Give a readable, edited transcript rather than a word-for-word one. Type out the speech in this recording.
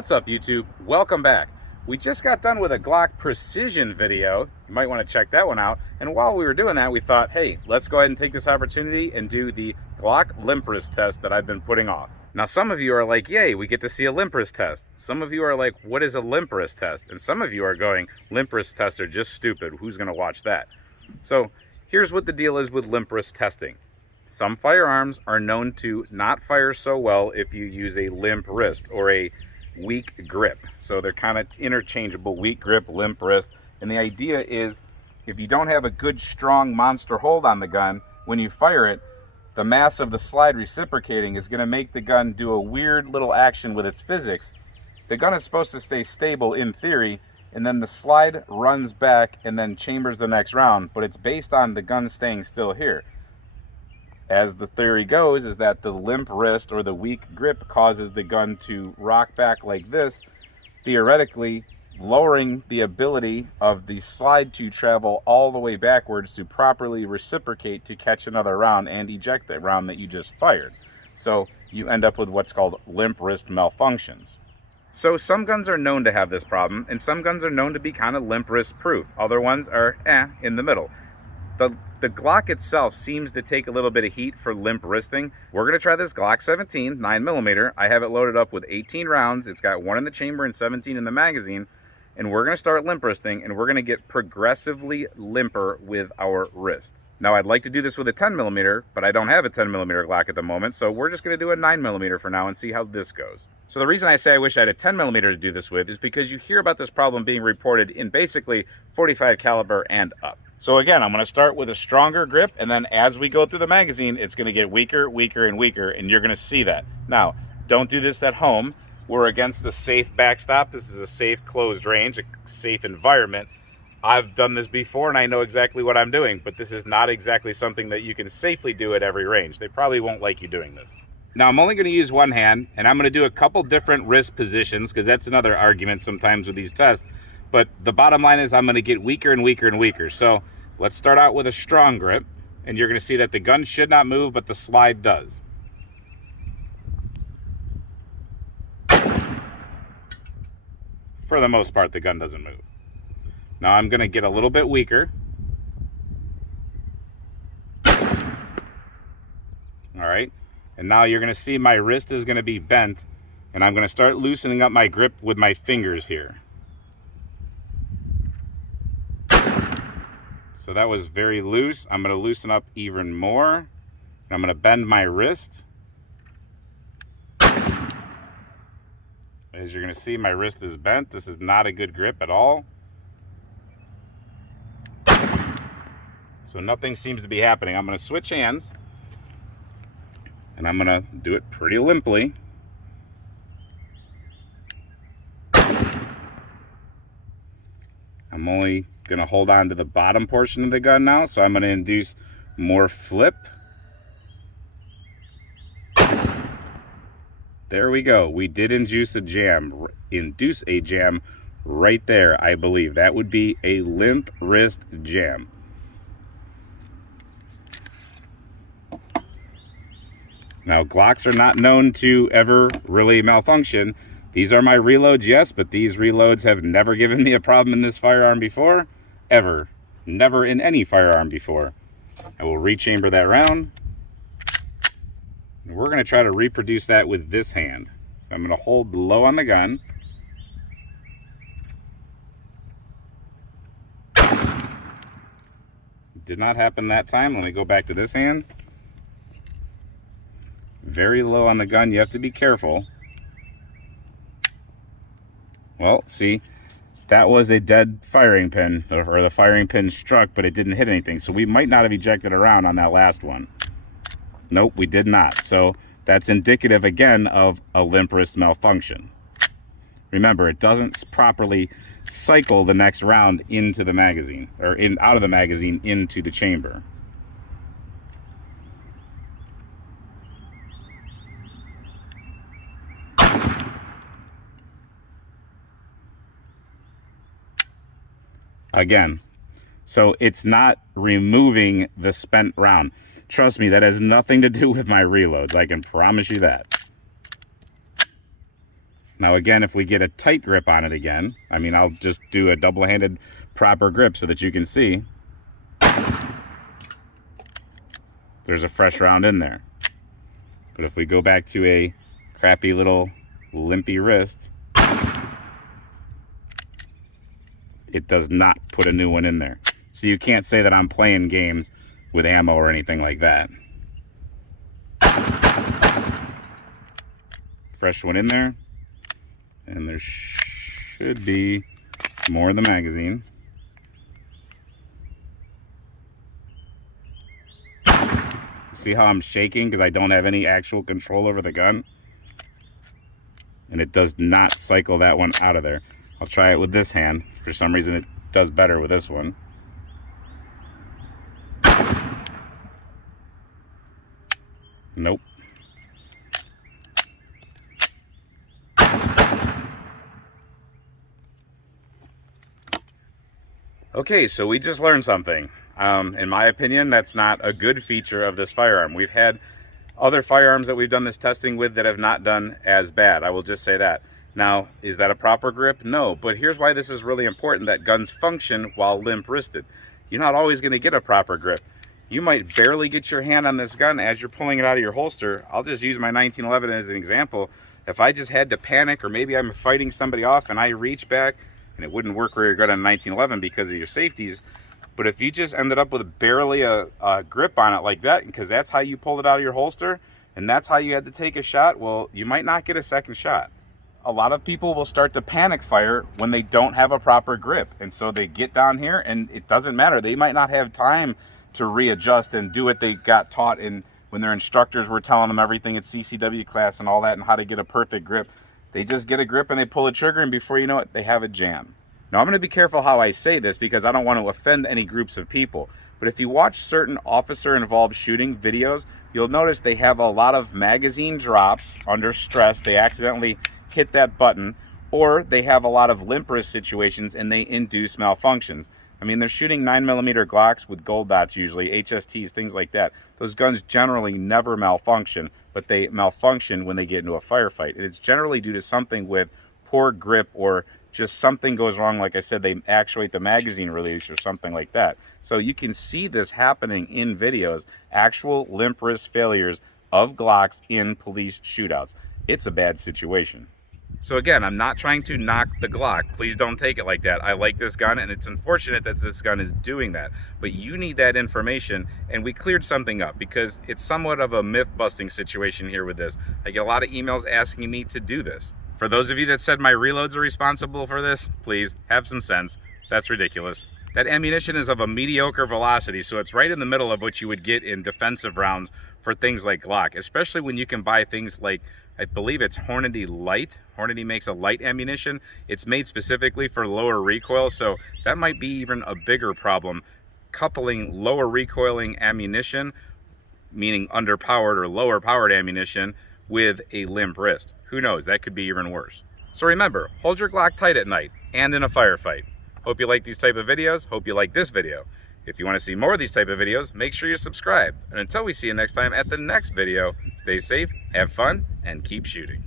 What's up, YouTube? Welcome back. We just got done with a Glock precision video. You might want to check that one out. And while we were doing that, we thought, hey, let's go ahead and take this opportunity and do the Glock limp wrist test that I've been putting off. Now, some of you are like, yay, we get to see a limp wrist test. Some of you are like, what is a limp wrist test? And some of you are going, limp wrist tests are just stupid. Who's going to watch that? So here's what the deal is with limp wrist testing. Some firearms are known to not fire so well if you use a limp wrist or a weak grip. So they're kind of interchangeable, weak grip, limp wrist. And the idea is if you don't have a good, strong monster hold on the gun, when you fire it, the mass of the slide reciprocating is going to make the gun do a weird little action with its physics. The gun is supposed to stay stable in theory, and then the slide runs back and then chambers the next round, but it's based on the gun staying still here. As the theory goes, is that the limp wrist or the weak grip causes the gun to rock back like this, theoretically lowering the ability of the slide to travel all the way backwards to properly reciprocate to catch another round and eject the round that you just fired. So you end up with what's called limp wrist malfunctions. So some guns are known to have this problem, and some guns are known to be kind of limp wrist proof. Other ones are in the middle. The Glock itself seems to take a little bit of heat for limp wristing. We're going to try this Glock 17 9mm. I have it loaded up with 18 rounds. It's got 1 in the chamber and 17 in the magazine. And we're going to start limp wristing, and we're going to get progressively limper with our wrist. Now, I'd like to do this with a 10mm, but I don't have a 10mm Glock at the moment, so we're just going to do a 9mm for now and see how this goes. So the reason I say I wish I had a 10mm to do this with is because you hear about this problem being reported in basically 45 caliber and up. So again, I'm going to start with a stronger grip, and then as we go through the magazine, it's going to get weaker, weaker, and weaker, and you're going to see that. Now, don't do this at home. We're against the safe backstop. This is a safe closed range, a safe environment. I've done this before, and I know exactly what I'm doing, but this is not exactly something that you can safely do at every range. They probably won't like you doing this. Now, I'm only going to use one hand, and I'm going to do a couple different wrist positions, because that's another argument sometimes with these tests. But the bottom line is I'm going to get weaker and weaker and weaker. So let's start out with a strong grip, and you're going to see that the gun should not move, but the slide does. For the most part, the gun doesn't move. Now I'm going to get a little bit weaker. All right. And now you're going to see my wrist is going to be bent, and I'm going to start loosening up my grip with my fingers here. So that was very loose. I'm going to loosen up even more. And I'm going to bend my wrist. As you're going to see, my wrist is bent. This is not a good grip at all. So nothing seems to be happening. I'm going to switch hands. And I'm going to do it pretty limply. I'm only going to hold on to the bottom portion of the gun now, so I'm going to induce more flip. There we go. We did induce a jam right there, I believe. That would be a limp wrist jam. Now, Glocks are not known to ever really malfunction. These are my reloads, yes, but these reloads have never given me a problem in this firearm before, ever. Never in any firearm before. I will rechamber that round. And we're going to try to reproduce that with this hand. So I'm going to hold low on the gun. Did not happen that time. Let me go back to this hand. Very low on the gun. You have to be careful. Well, see, that was a dead firing pin, or the firing pin struck, but it didn't hit anything. So we might not have ejected a round on that last one. Nope, we did not. So that's indicative, again, of a limp wrist malfunction. Remember, it doesn't properly cycle the next round into the magazine, or out of the magazine into the chamber. Again, so it's not removing the spent round. Trust me, that has nothing to do with my reloads. I can promise you that. Now again, if we get a tight grip on it again, I mean, I'll just do a double-handed proper grip so that you can see there's a fresh round in there. But if we go back to a crappy little limpy wrist, it does not put a new one in there. So you can't say that I'm playing games with ammo or anything like that. Fresh one in there, and there should be more in the magazine. See how I'm shaking because I don't have any actual control over the gun? And it does not cycle that one out of there. I'll try it with this hand. For some reason it does better with this one. Nope. Okay, so we just learned something. In my opinion, that's not a good feature of this firearm. We've had other firearms that we've done this testing with that have not done as bad. I will just say that. Now, is that a proper grip? No, but here's why this is really important, that guns function while limp-wristed. You're not always going to get a proper grip. You might barely get your hand on this gun as you're pulling it out of your holster. I'll just use my 1911 as an example. If I just had to panic, or maybe I'm fighting somebody off and I reach back, and it wouldn't work very good on 1911 because of your safeties, but if you just ended up with barely a grip on it like that, because that's how you pulled it out of your holster, and that's how you had to take a shot, well, you might not get a second shot. A lot of people will start to panic fire when they don't have a proper grip, and so they get down here and it doesn't matter. They might not have time to readjust and do what they got taught in when their instructors were telling them everything at CCW class and all that and how to get a perfect grip. They just get a grip and they pull a trigger, and before you know it, they have a jam. Now, I'm going to be careful how I say this because I don't want to offend any groups of people, but if you watch certain officer-involved shooting videos, you'll notice they have a lot of magazine drops under stress. They accidentally hit that button, or they have a lot of limp wrist situations and they induce malfunctions. I mean, they're shooting 9mm Glocks with gold dots usually, HSTs, things like that. Those guns generally never malfunction, but they malfunction when they get into a firefight. And it's generally due to something with poor grip, or just something goes wrong. Like I said, they actuate the magazine release or something like that. So you can see this happening in videos, actual limp wrist failures of Glocks in police shootouts. It's a bad situation. So again, I'm not trying to knock the Glock. Please don't take it like that. I like this gun, and it's unfortunate that this gun is doing that. But you need that information, and we cleared something up because it's somewhat of a myth-busting situation here with this. I get a lot of emails asking me to do this. For those of you that said my reloads are responsible for this, please have some sense. That's ridiculous. That ammunition is of a mediocre velocity, so it's right in the middle of what you would get in defensive rounds for things like Glock, especially when you can buy things like, I believe it's Hornady Light. Hornady makes a light ammunition. It's made specifically for lower recoil, so that might be even a bigger problem. Coupling lower recoiling ammunition, meaning underpowered or lower powered ammunition, with a limp wrist. Who knows, that could be even worse. So remember, hold your Glock tight at night and in a firefight. Hope you like these type of videos. Hope you like this video. If you want to see more of these type of videos, make sure you subscribe. And until we see you next time at the next video, stay safe, have fun, and keep shooting.